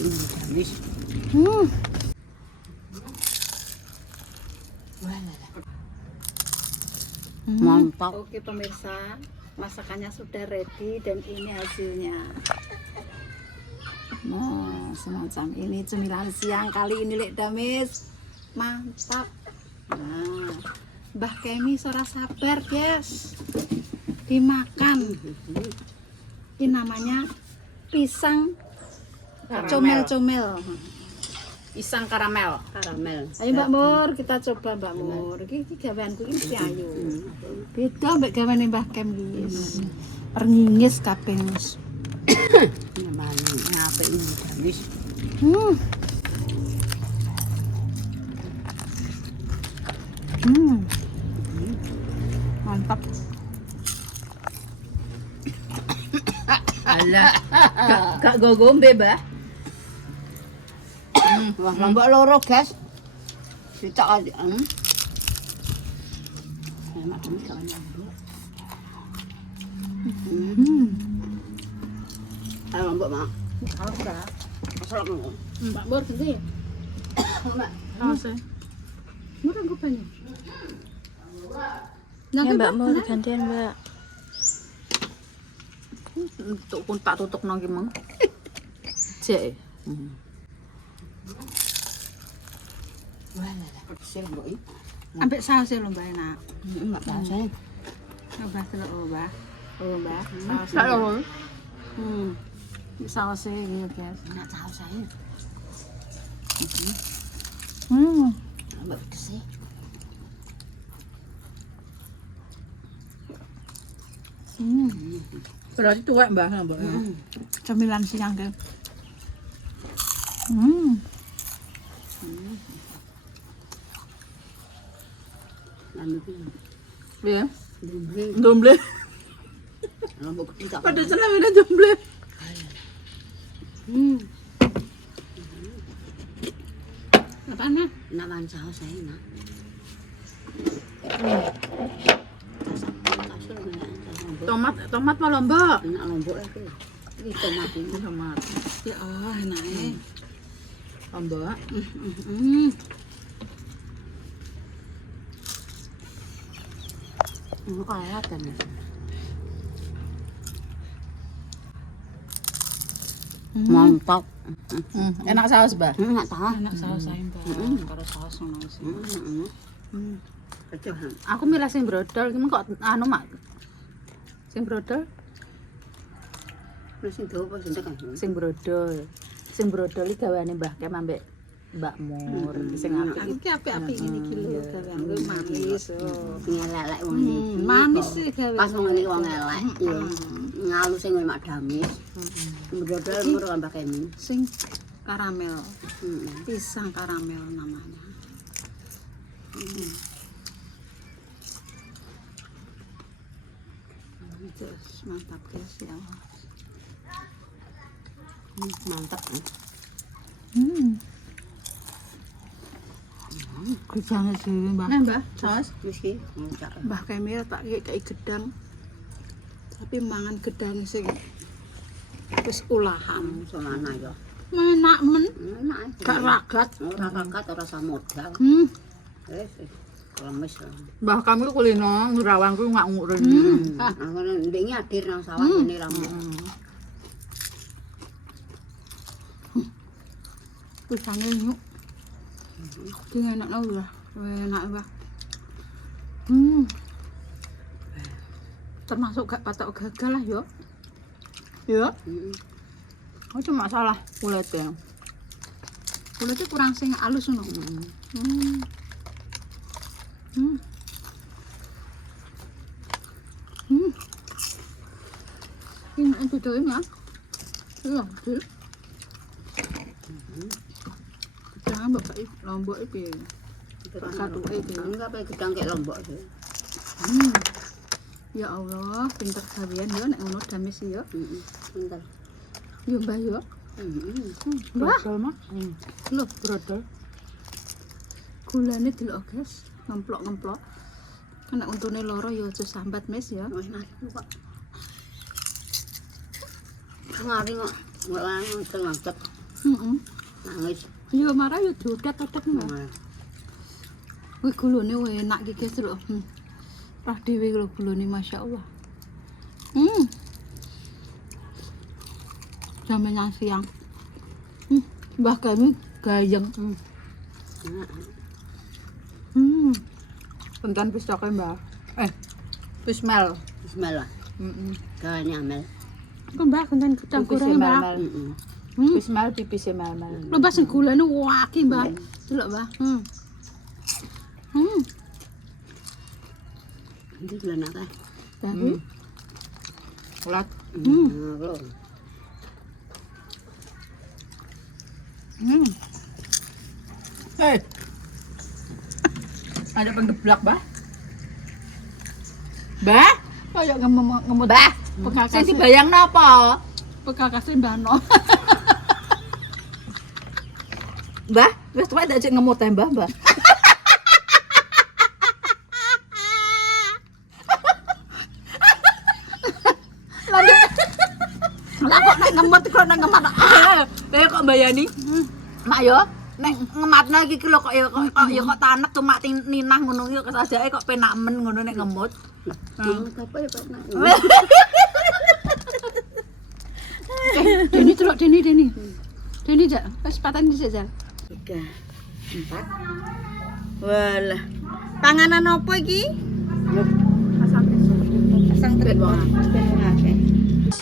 Habis. Mantap. Oke pemirsa, masakannya sudah ready dan ini hasilnya. Nah, semacam ini cemilan siang kali ini Lek Damis. Mantap. Nah, Mbah Kemi ora sabar, guys. Dimakan. Ini namanya pisang comel-comel. Pisang karamel. Ayo Mbak Mur, kita coba Mbak Mur. Iki gaweanku iki si ayu. Beda mbek gaweane Mbah Kem iki. Pernyingis kabeh Mas. Namanya ngapa ini habis. Mantap. Alah, gak gombe, Mbah. Wah, lombok loro, guys. Sitok aja. Enak banget kan lombok. Ayo lombok, Mak. Kalau ora. Masalah ngono. Mbak Mur gede ya? Mak. Saya. Mur aku banyak. Ya Mbak mau gantian Mbak. Untuk pun tak tutup nang ki mong. Jek. Wah, kecil mbok iki. Ambek saus lho Mbak enak. Enggak rasane. Mbah delok Mbah. Oh Mbah, saus. Sak loro. Ini sausnya ini guys. Enak saus saya. Mbak kecil. Berarti tuwek Mbah Mbak. Cemilan siang guys. Iya. Domble. Lombok gede tak. Pada selama ini domble. Apa nak? Enak saus saya enak. Tomat mau lombok. Enak lombok lagi. Ini tomat ini. Tomat. Ya Allah, enaknya. Lombok. Ini kayak kan. Mantap. Enak saus, Mbak. Enak tahu. Enak saus saya, Mbak. Karo saus ngono sih. Kecil. Aku milih sing brodol, gimana kok anu mak? Sing brodol? Wis ndok apa sing tekan. Sing brodol. Sing brodol iki gaweane Mbah Kem ambek Mbak Mur. Sing apik iki apik-apik ngene iki lho gaweane manis. Ngelelek wong iki. Manis sih gaweane. Pas wong iki wong elek yo. Ngalus sing mak damis. Brodol mur Mbak Kemi. Sing karamel. Pisang karamel namanya. Terus mantap guys ya. Mantap. Kerjanya sih Mbak. Nah Mbak, saus. Wis iki ngucap. Mbah Kemir tak kayak gedang. Tapi mangan gedang sing wis olahan. Semana yo. Enak men. Enak. Gak ragat. Ora kakat ora samodal. Wis lemes. Mbah kami kulino ngrawang ku ngak nguren. Aku ndek nyadir nang sawah ngene ramu. Pisangnya nyuk. Ini enak lah. Enak Mbah. Termasuk gak patok gagal lah yo. Yo. Oh cuma salah kulitnya. Kulitnya kurang sing halus ngono. Ini itu tuh ini ya. Iya, betul. Jangan bapak lombok iki. Satu iki. Enggak apa gedang kayak lombok sih. Ya Allah, pinter gawean yo nek ngono damis yo. Pinter. Yo Mbah yo. Brodol mah. Lho, brodol. Gulane delok guys, ngemplok-ngemplok. Nek untune loro yo aja sambat mes ya. Wis nasi kok. Ngari kok. Nggak langsung mantep. Nangis. Iya marah yo diodet-odet mbak. Wih gulune enak iki guys lho. Rah dhewe lho gulune masyaallah. Jam siang. Mbah kami gayeng. Pentan pistoke mbah. Bismel. Bismillah. Gawane amel. Kok mbah konten kecap goreng mbah. Bismil pipise mel-mel. Lho mbah sing gulane akeh mbah. Delok mbah. Iki gula akeh. Bagus. Ulat. Hei. Ada penggeblak, Bah. Bah, Kayak ngemut. Bah. Sing dibayangno apa? Pekakase Mbah No. Mbah, wis tuwek ndak cek ngemut Mbah, Mbah. Lah kok nek ngemut kok nek ngemat. Kok mbayani? Mak yo, nek ngematno iki lho kok kok tanek cuma ninah ngono iki kok sajake kok penak men ngono nek ngemut. Apa ya Pak? Deni telok Deni. Deni jak, wis patan dhisik jak. 3, 4. Walah. Panganan apa iki? Pasang tret wae.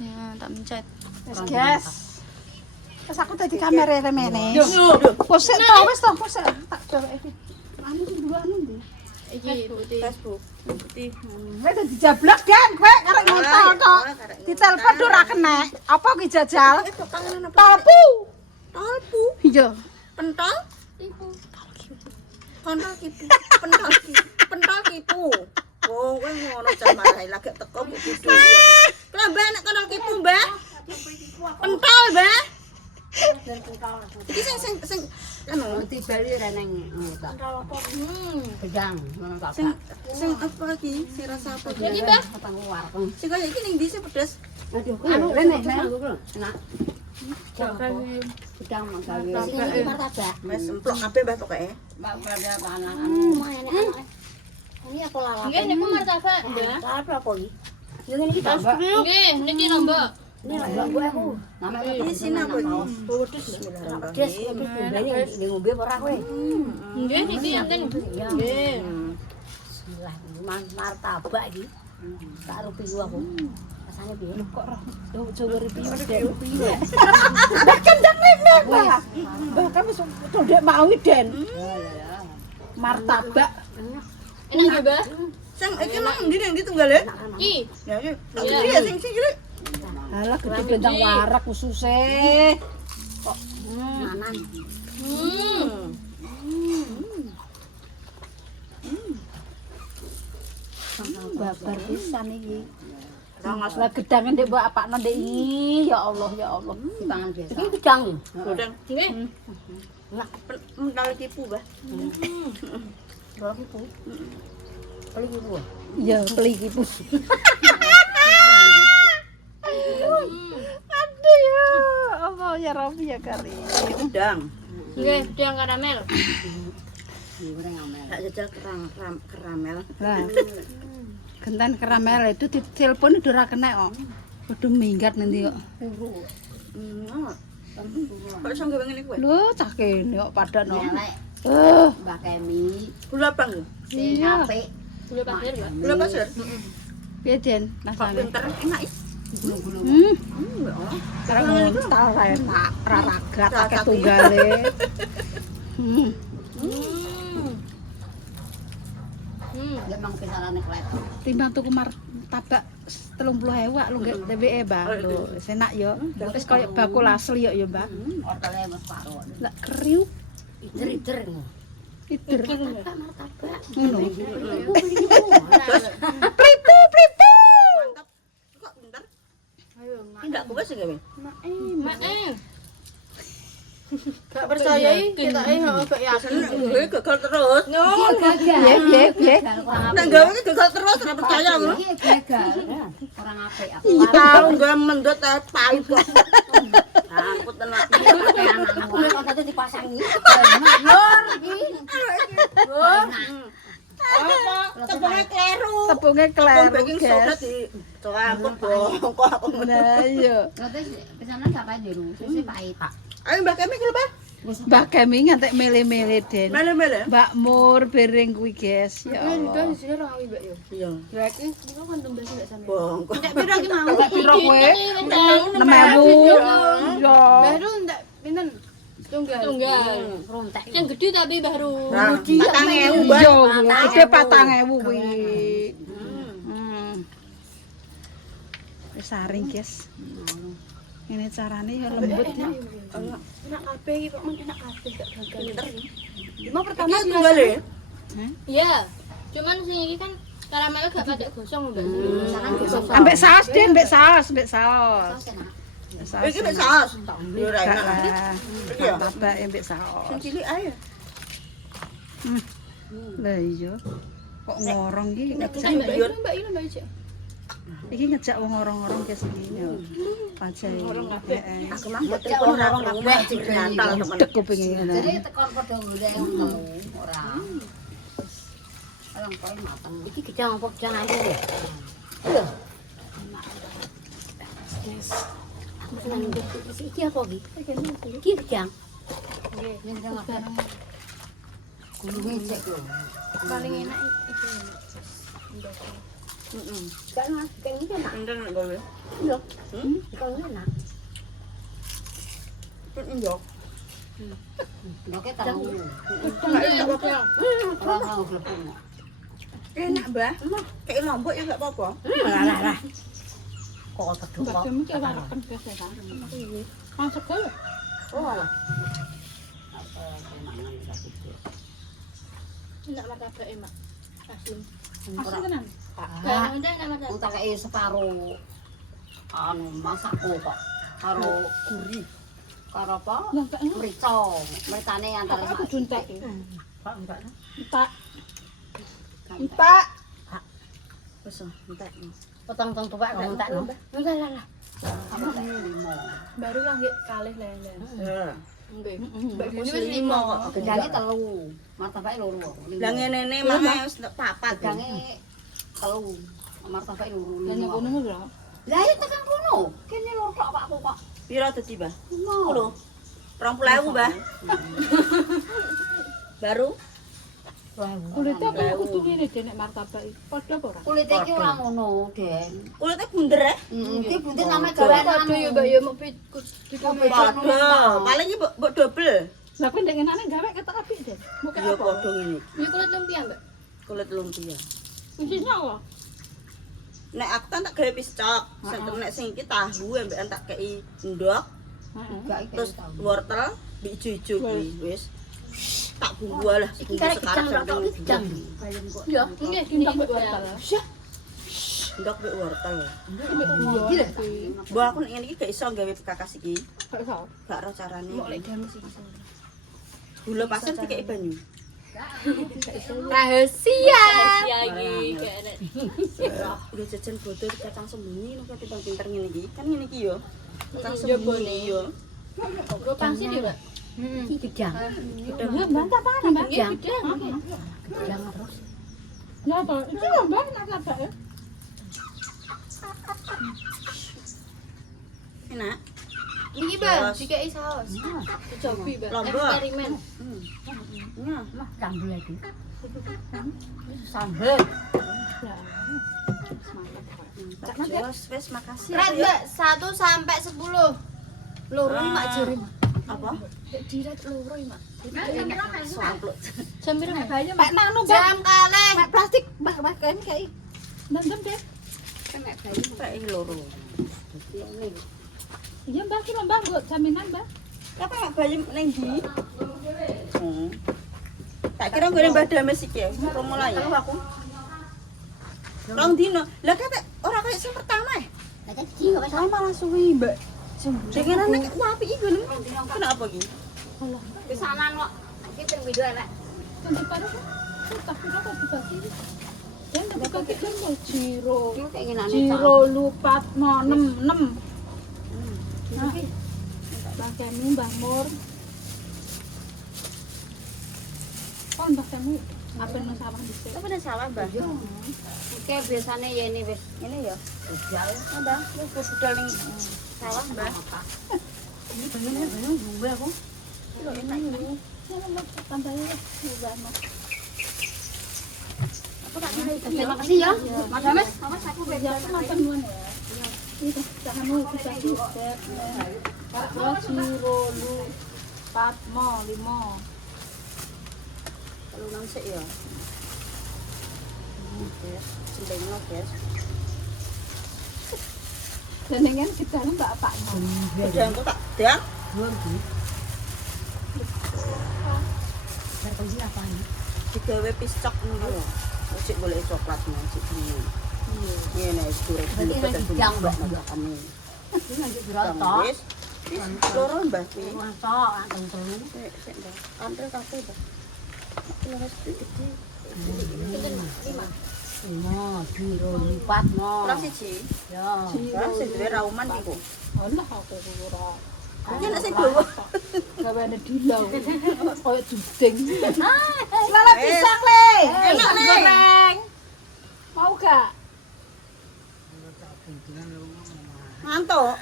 Ya, tak mencet. Gas. Wis aku dadi kamera remene. Yo. Posek to, wis to, posek. Tak dheweke iki. Anu sing dua anu ndi? Iki putih. Facebook. Putih. Wis dadi jablak kan kowe karek ngontol kok. Ditelepon ora kena. Apa ki jajal? Talpu. Talpu. Iya. Pentol? Pentol kipu. Pentol kipu. Oh, kowe ngono jan marahi lagi teko mbok kudu. Lah Mbah nek pentol kipu, Mbah. Pentol, Mbah. Iki sing anu Tibali ra nang pentol apa? Gedang, ngono tak. sing apa iki? Sing rasa apa iki? Iki, Mbah. Apa luar. Sing kaya iki ning ndi sing pedes? Aduh, anu rene enak. Gedang manggawe. Sing martabak. Wes emplok kabeh Mbah pokoke. Mbak pada anak. Ini apa lalap? Nggih niku martabak, Mbah. Lalap apa iki? Yo ngene iki tambah. Nggih, niki lombok. Ini lambak gue aku. Namanya Ini sini apa iki? Pedes. Pedes, pedes. Ini ngombe ora kowe. Nggih niki enten. Nggih. Bismillah, martabak iki. Tak rupi aku. Rasane piye? Kok roh Jawa rupi piye? Kendang rene, Mbah. Mbah kan wis ndek mau Den. Martabak. Enak nggih, Mbah? Sing iki nang ndi ning ndi tunggale? Iki. Ya iki. Iki ya sing iki. Alah gede bendang warak khususé. Kok Nanan. babar pisan iki. Lah gedange ndek mbok apakno ndek iki. Ya Allah, ya Allah. Pangan biasa. Iki gedang. Godang. Nggih. Nak pentol kipu, Mbah. Berapa itu? Kali gitu. Iya, beli iki. Aduh ya, Allah ya Rabbi ya kali. Udang. Nggih, yang karamel. Goreng amel. Tak jajal keramel. Lah. Genten karamel itu ditelepon udah ora kena kok. Udah minggat nanti kok. Kok iso gawe ngene kuwi? Lho, cah kene kok padano. Melek. Mbak Kemi. Gula bang. Sing apik. Gula pasir, Mbah. Gula pasir. Piye Den Kok rasane? pinter enak is. Karena ngontal enak, raragat akeh tunggale. Memang kesarane kleto. Timbang tuku martabak 30.000 lho nggih dheweke, Mbak. Lho, wis enak yo. Wis koyo bakul asli yo, Mbak. Ortole wis paro. Lah kriuk Iter-iter ngono. ider. Martabak. Ngono. Mantap. Kok pinter? Ayo, Mak. Tidak kuwi sing gawe. Mak. Gak percaya kita gak yakin. Gue gagal terus. Piye? Nek gawe iki gagal terus ora percaya ngono. Iki gagal. Orang apik aku. Tahu gue mendut pahit kok. Aku tenan. Lur iki. Lur. Tepungnya kleru. Tepungnya Tepung kleru, baking soda guys. di campur bongko aku. Nah, iya. Nanti pesanan sampai di rumah, sih pahit. Ayo Mbak Kemi ki lho, Mbak. Mbak Kemi ngantek mele-mele Den. Mele-mele. Mbak Mur piring kuwi, guys. Ya Kan udah Allah. di sini orang Mbak yo. Iya. Berarti itu kan tumbas enggak sampe. Bongko. Enggak piro ki mau. Mbak piro kowe? 6.000. Yo. Baru enggak pinten? Tunggal. Rontek. Yang gede tapi baru. Nah, 4.000, Mbak. Yo, gede 4.000 kuwi. Wis saring, guys. Ini carane ya lembut ya. Enak kabeh iki kok enak kabeh gak gagal. Cuma pertama Iya tunggal ya. Iya. Cuman sing iki kan karamelnya gak pada gosong Mbak. Pesanan gosong. Ambek saus Den, ambek saus, ambek saus. Saus. Iki mek saus. Yo ra enak. Gak Iya. apa ambek saus. Sing cilik ae. Lah iya. Kok ngorong iki Mbak ngejak. Mbak Ica. Iki ngejak wong orang-orang guys iki. Pajai. Heeh. Aku mah boten orang kabeh digantal temen. Dek kupinge ngono. Jadi tekan padha golek ngono ora. Orang kowe mateng. Iki gedang apa gedang ayu ya? Lho. Aku seneng iki apa iki? Iki gedang. Nggih. Gedang apa? Kulunge cek lho. Paling enak itu. Kan mas, kan ini enak. Enten nek gawe. Lho. Kan enak. Ndok. Ndoke tahu. Enggak enak apa. Ora mau glepung. Enak, Mbah. Kayak lombok ya enggak apa-apa. Lah. Kok peduk kok. Kami ki waraken guys ya. Masuk ke. Oh alah. Apa mangan sakit. Enak martabak emak. Asin. Asli tenan. Gak ada enak martabak. Untuk kayak separo anu masakku kok karo gurih karo apa Lah gak enak. merica meritane antara Aku juntek. Pak enggak Tak. Pak. Wes, entek. potong-potong tupak kok entek no Enggak lah. apa limo Baru lah nggih kalih lele. Ya. Nggih. Mbak Ini wis wis 5 lima. kok. gedange telu martabake loro Lah ngene mah wis papat. gedange telu martabake loro Lah nek kono lho. lah ya tekan kono kene loro kok pakku kok Piro dadi, Mbah? lho 20.000, Mbah. Baru Kulite apa kudu ngene Den nek martabak iki. Padha apa ora? kulit iki ora ngono Den kulitnya bunder ya? iki buntir namanya Padha gawean yo Mbak yo mau dikono. Padha. Paling iki mbok double. Lah kowe ndek ngenane gawe ketok apik Den. Mau Ya kayak apa? padha ngene. Ini kulit lumpia Mbak. Kulit lumpia. Isinya apa? Nek aku kan tak gawe piscok. Nek sing iki tahu ambekan tak kei ndok, Heeh. terus wortel di ijo-ijo kuwi wis. Tak bumbu lah. iki karek gedang ora tok gedang Iya, nggih ini wortel. Ndok mek wortel. iki lho Mbok aku nek ngene iki gak iso gawe kakas iki. Gak iso. Gak ora carane. Mau lek dames iki. Gula pasir dikei banyu. Rahasia. Iki gak enak. Udah jajan bodoh kacang sembunyi nek ketimbang pinter ngene iki. Kan ngene iki yo. Kacang Yo sembunyi yo. Gue pangsit ya Mbak. iki gedang Ya bantah apa Mbak? Iya gedang. gedang terus Ya apa? Iki lho Mbak martabak ya. Enak. Ini Mbak, dikai saus. Dicobi Mbak. Lombok. Eksperimen. Nah, mah sambel lagi sambel tak jelas wes makasih. Rat Mbak, 1 sampai 10. Loro iki mak jere. Apa? Dirat loro iki mak. Suapluk. Jam piro Mbak? Pak nanu Mbak. Jam kalih. Pak plastik Mbak kene kayak. Ndem deh. Kayak loro. Iya Mbak ki Mbak nggo jaminan Mbak. Apa mak bayi ning ndi? Tak kira gue Mbah Dames iki ya. Mau mulai ya aku. Rong dino. Lah kate ora kayak sing pertama ya. lah kan iki enggak Sama langsung iki, Mbak. Dengan anak wapi iki lho. Kenapa iki? kesanan kok iki ping video elek Tentu pada kan. Tapi kok dibagi. Dan buka kita mau jiro. iki keinginane Jiro lupat no 6. Nah, Mbak Kemi, Mbak Mur. Mbah temu. Apa nang sawah dhisik. Apa nang sawah, Mbah? Oke, biasanya ya ini wis Ini ya. budal. Mbah, wis budal ning sawah, Mbah. Ini pengen gue aku. Tambah ya. Mbah. Terima kasih ya. Mas Hames. Ya aku nonton nuan ya. Ini janganmu bisa step. Rolu, Patmo, 5. Kalau nang sik ya. Sendengno, guys. Jenengan kita mbak Pak. Jangan kok tak dang. Belum sih. Saya tahu dia apa nih? Digawe piscok ngono lho. Cek golek coklatnya, cek ini. Iya nek durek Berarti dulu lagi jang, Mbak. kami. Ini lagi berotot. Wis. Loro Mbah ki. Masuk, anteng terus. Sik Mbah. Antre kabeh Mbah. Aku wis iki. Lima, biru, lipat, no. Kurang siji. Ya. Kurang sing duwe rauman iku. Allah aku ora. Iki nek sing dawa. Gawane dilau. Koyo duding. Lala pisang le. Enak nih. Goreng. Mau gak? Ngantuk.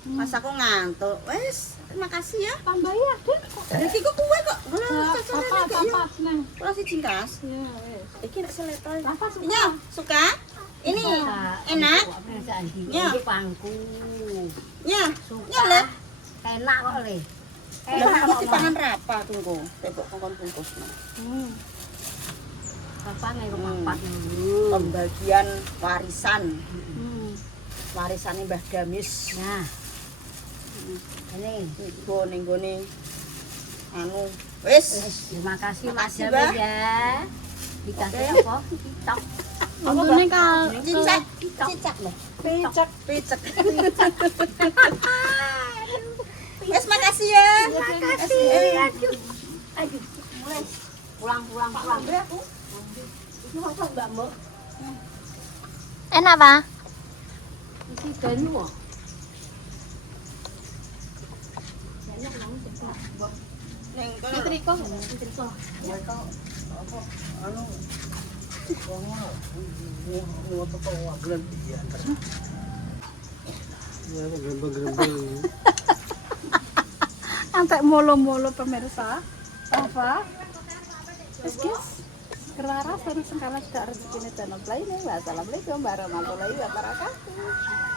Mas aku ngantuk. Wes, terima kasih ya. Tambah ya, Den. Iki kok kuwe kok. Apa? Nah. Kurang siji kas. Ya, wes. Iki nek seletoy. Apa suka? Iya, suka? Ini enak? Ya. Ini pangku. Ya. Suka. Ya le. Enak kok le. Lah aku dipangan rapa tunggu. Tepok kongkon bungkus. Kapan nih rumah Pembagian warisan. Warisane Mbah Gamis. Nah. Ini. Iku ning gone anu. Wis. Terima kasih Mas Makasih, Jabe Mbak. ya. Dikasih Oke. apa? Tiktok. Untune kal Cicak. Cicak lho. picek. Picek. Wes makasih ya. Makasih. Aduh. Mulai. Pulang. Ini apa Mbak Mbok? Enak, Pak? Isi banyu. Ning kono. Triko. Antek molo-molo pemirsa. Apa? Wis guys. Clara baru sekali sudah rezeki channel Play nih. Wassalamualaikum warahmatullahi wabarakatuh.